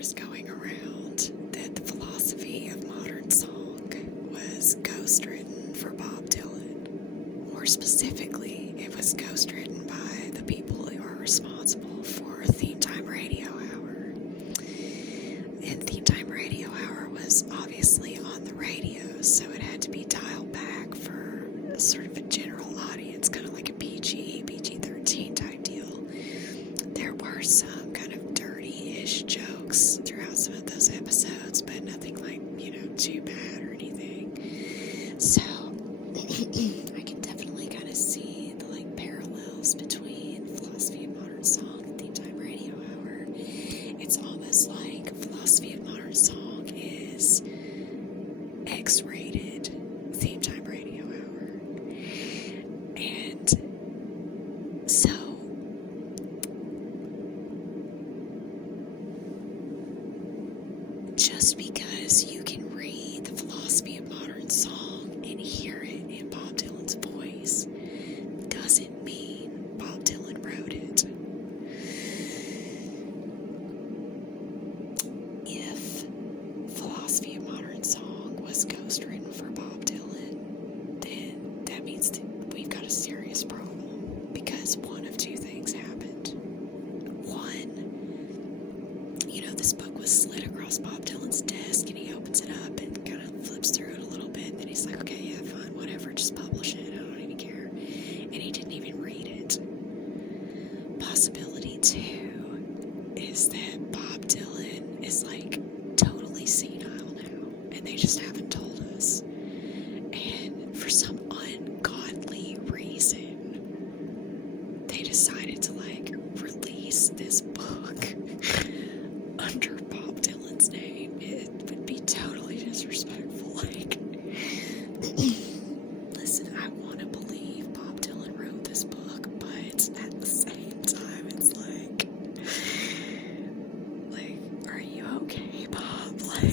rumors going around that the philosophy of modern song was ghostwritten for Bob Dylan. More specifically, it was ghostwritten by the people who are responsible for Theme Time Radio Hour. And Theme Time Radio Hour was obviously on the radio, so it had to be dialed back for sort of a general audience, kind of like a PG-13 type deal. There were some kind of dirty-ish jokes throughout some of those episodes, but nothing like, too bad or anything. So, I can definitely kind of see the, parallels between Philosophy of Modern Song and Theme Time Radio Hour. It's almost like Philosophy of Modern Song is X-rated Theme Time Radio Hour. And so, just because you can read the Philosophy of Modern Song and hear it in Bob Dylan's voice doesn't mean Bob Dylan wrote it. If Philosophy of Modern Song was ghostwritten for Bob Dylan, then that means that we've got a serious problem, because one of two things happened. One, this book was slid across Bob Dylan's desk, and he opens it up and kind of flips through it a little bit, and then he's like, okay, yeah, fine, whatever, just publish it, I don't even care. And he didn't even read it. Possibility two is that Bob Dylan is totally senile now, and they just haven't told us. And for some ungodly reason, they decided to release this book under Bob Dylan's name. It would be totally disrespectful. Listen, I want to believe Bob Dylan wrote this book, but at the same time, it's are you okay, Bob? For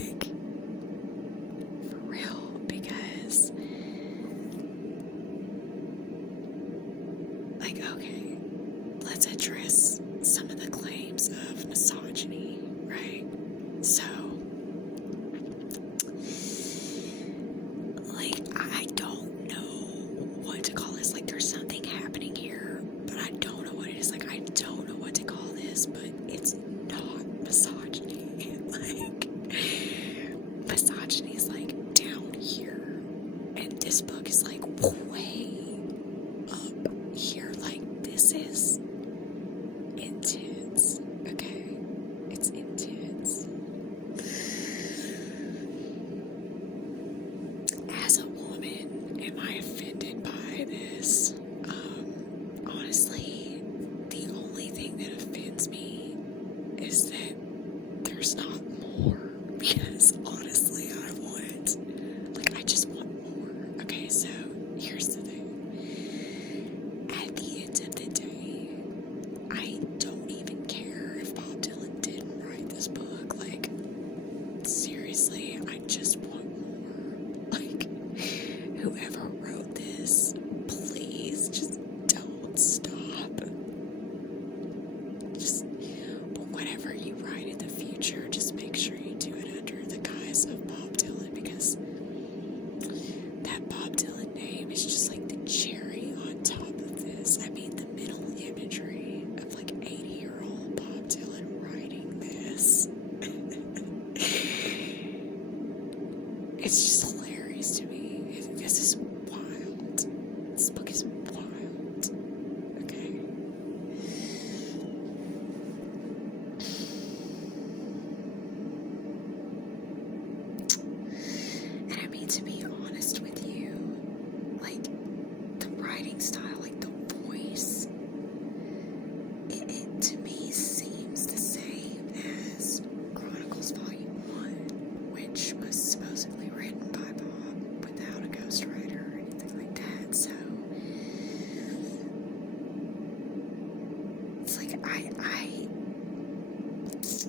real, because, okay, let's address some of the claims of misogyny, right? So, I don't know what to call this. There's something happening here, but I don't know what it is. I don't know what to call this, but it's not misogyny. Misogyny is down here, and this book is way up here. This is intense, okay? It's intense. As a woman, am I offended by this? Honestly, the only thing that offends me is that there's not more, because honestly, I just want more. Okay, so here's the thing. At the end of the day, I don't even care if Bob Dylan didn't write this book. Seriously, I just want more. Whoever wrote this, please just don't stop. But whatever you write in the future, just make sure you do it under the guise of Bob Dylan, because that Bob Dylan name is just the cherry on top of this. I mean, the mental imagery of 80-year-old Bob Dylan writing this. It's just hilarious to me. This is wild. This book is wild. Okay. And I mean, to be honest with you, the writing style, the voice, it to me seems the same as Chronicles Volume 1, which was supposedly written by Bob without a ghostwriter or anything like that. So it's